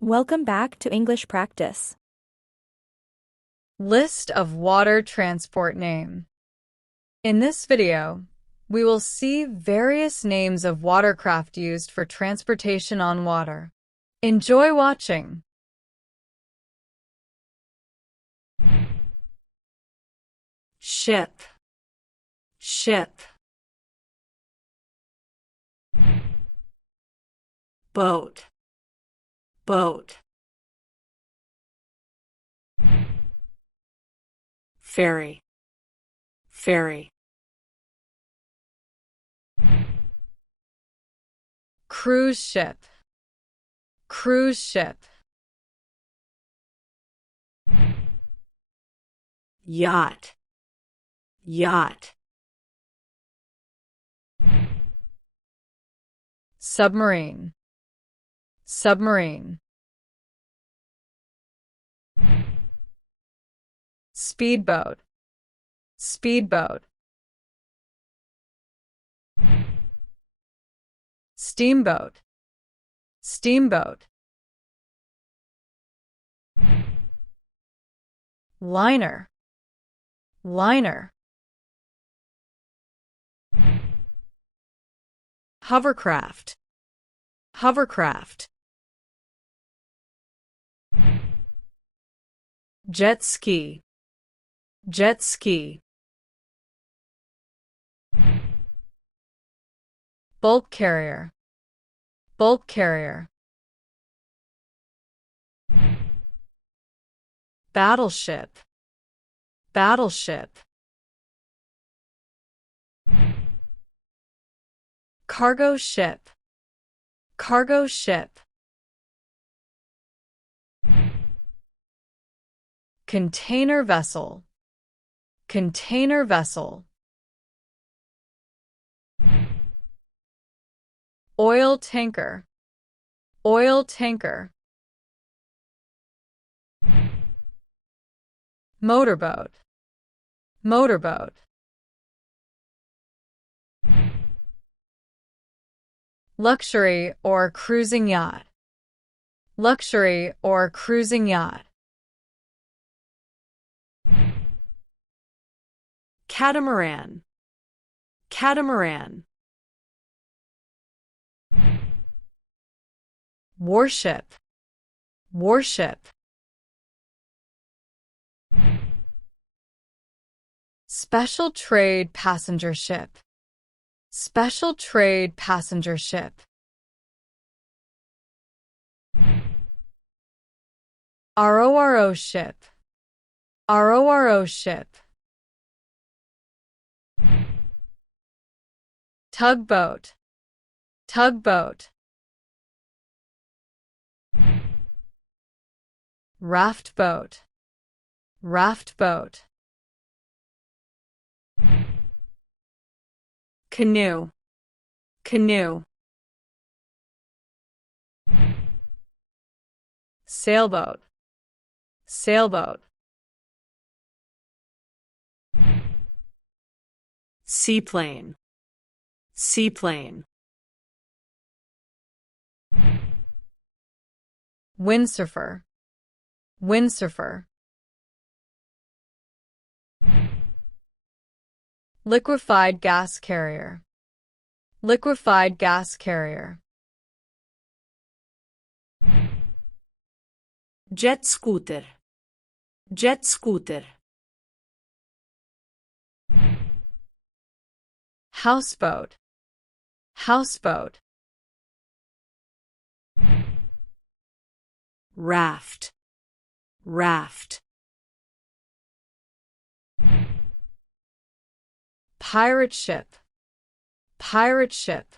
Welcome back to English practice. List of water transport name. In this video, we will see various names of watercraft used for transportation on water. Enjoy watching. Ship, ship. Boat, boat. Ferry, ferry. Cruise ship, cruise ship. Yacht, yacht. Submarine, submarine. Speedboat, speedboat. Steamboat, steamboat. Liner, liner. Hovercraft, hovercraft. Jet ski, jet ski. Bulk carrier, bulk carrier. Battleship, battleship. Cargo ship, cargo ship. Container vessel, container vessel. Oil tanker, oil tanker. Motorboat, motorboat. Luxury or cruising yacht, luxury or cruising yacht. Catamaran, catamaran. Warship, warship. Special trade passenger ship, special trade passenger ship. RORO ship, RORO ship. Tugboat, tugboat. Raft boat, raft boat. Canoe, canoe. Sailboat, sailboat. Seaplane, seaplane. Windsurfer, windsurfer. Liquefied gas carrier, liquefied gas carrier. Jet scooter, jet scooter. Houseboat, houseboat. Raft, raft. Pirate ship, pirate ship.